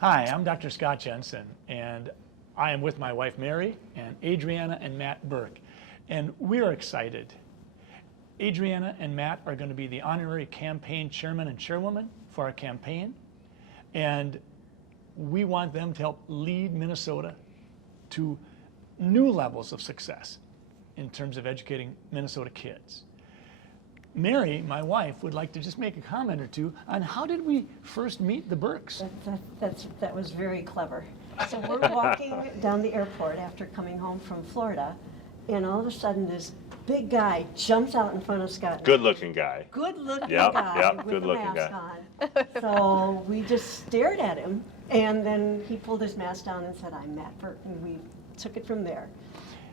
Hi, I'm Dr. Scott Jensen, and I am with my wife Mary and Adrianna and Matt Birk, and we're excited. Adrianna and Matt are going to be the honorary campaign chairman and chairwoman for our campaign, and we want them to help lead Minnesota to new levels of success in terms of educating Minnesota kids. Mary, my wife, would like to just make a comment or two on how did we first meet the Birks? That was very clever. So we're walking down the airport after coming home from Florida, and all of a sudden this big guy jumps out in front of Scott. Good-looking guy. Good-looking Yep, guy yep, with good-looking a mask guy. on. So we just stared at him, and then he pulled his mask down and said, "I'm Matt Birk," and we took it from there.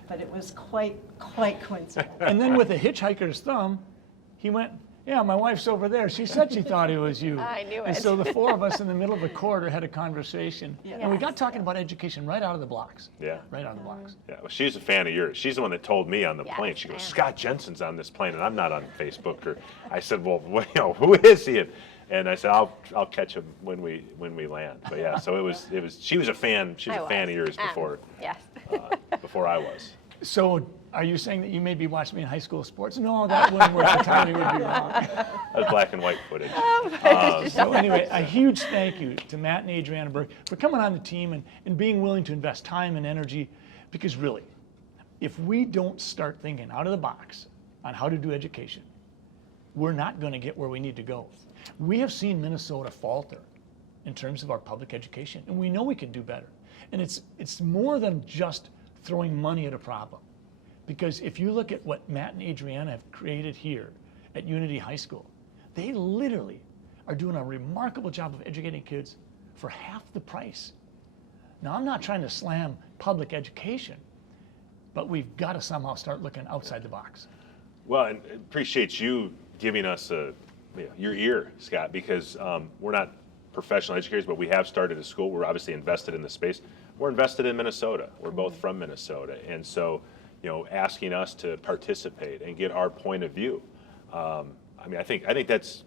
But it was quite coincidental. And then with a hitchhiker's thumb, he went, "Yeah, my wife's over there. She said she thought it was you." I knew And it. so the four of us in the middle of the corridor had a conversation. Yes. And we got talking about education right out of the blocks. Yeah. Right out of the blocks. Yeah, well, she's a fan of yours. She's the one that told me on the Yes, plane. She goes, I am. "Scott Jensen's on this plane, and I'm not on Facebook." Or I said, "Well, who is he?" And I said, "I'll catch him when we land." But yeah, so it was. She was a fan. She was a fan of yours before. Yes. Before I was. So are you saying that you maybe watched me in high school sports? No, that wouldn't work. The timing would be wrong. That was black and white footage. So anyway, a huge thank you to Matt and Adrianna Birk for coming on the team and being willing to invest time and energy, because really, if we don't start thinking out of the box on how to do education, we're not going to get where we need to go. We have seen Minnesota falter in terms of our public education, and we know we can do better. And it's more than just throwing money at a problem. Because if you look at what Matt and Adrianna have created here at Unity High School, they literally are doing a remarkable job of educating kids for half the price. Now, I'm not trying to slam public education, but we've got to somehow start looking outside the box. Well, and appreciate you giving us your ear, Scott, because we're not professional educators, but we have started a school. We're obviously invested in the space. We're invested in Minnesota. We're both from Minnesota, and so asking us to participate and get our point of view. I think that's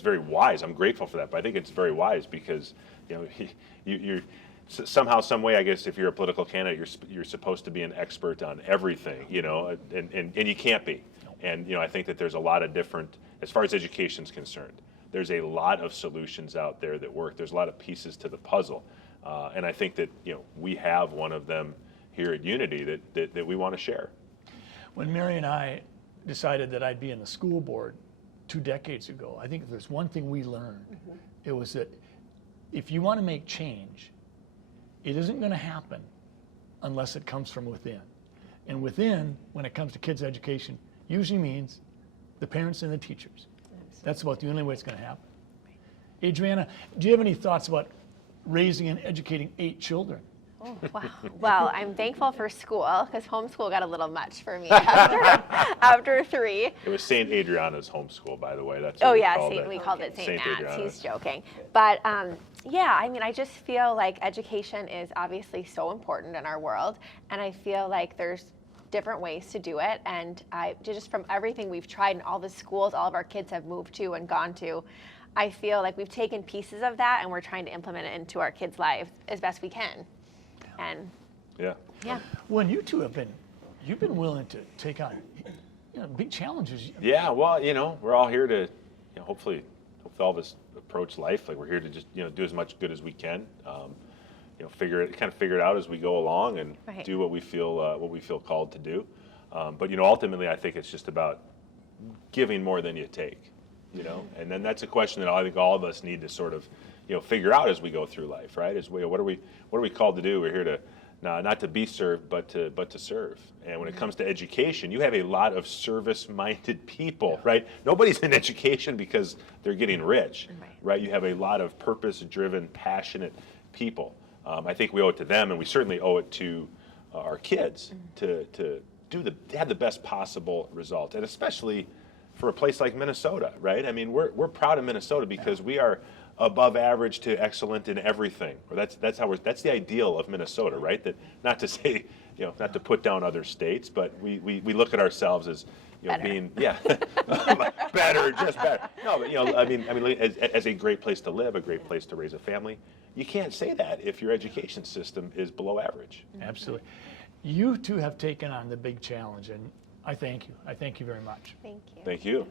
very wise. I'm grateful for that, but I think it's very wise because you're somehow, some way, I guess, if you're a political candidate, you're supposed to be an expert on everything, and you can't be. And I think that there's a lot of different, as far as education's concerned, there's a lot of solutions out there that work. There's a lot of pieces to the puzzle, and I think that we have one of them here at Unity that we want to share. When Mary and I decided that I'd be in the school board 2 decades ago, I think there's one thing we learned. It was that if you want to make change, it isn't going to happen unless it comes from within. And within, when it comes to kids' education, usually means the parents and the teachers. That's about the only way it's going to happen. Adrianna, do you have any thoughts about raising and educating 8 children? Oh, wow. Well, I'm thankful for school because homeschool got a little much for me after 3. It was St. Adrianna's homeschool, by the way. That's what we called it St. Matt's. Adrianna. He's joking. But yeah, I just feel like education is obviously so important in our world, and I feel like there's different ways to do it, and just from everything we've tried and all the schools all of our kids have moved to and gone to, I feel like we've taken pieces of that and we're trying to implement it into our kids' lives as best we can. And yeah. Well, and you two you've been willing to take on big challenges. Yeah, well, we're all here to hopefully all of us approach life like we're here to just do as much good as we can. Figure it out as we go along and do what we feel called to do. But ultimately, I think it's just about giving more than you take. And then that's a question that I think all of us need to sort of figure out as we go through life, right? Is what are we called to do? We're here to not to be served, but to serve. And when it comes to education, you have a lot of service-minded people, right? Nobody's in education because they're getting rich, right? You have a lot of purpose-driven, passionate people. I think we owe it to them, and we certainly owe it to our kids to have the best possible result, and especially for a place like Minnesota, right? I mean, we're proud of Minnesota because we are above average to excellent in everything. Or that's the ideal of Minnesota, right? That not to say, not to put down other states, but we look at ourselves as being better, just better. No, but as a great place to live, a great place to raise a family, you can't say that if your education system is below average. Absolutely. You two have taken on the big challenge, and I thank you. I thank you very much. Thank you. Thank you.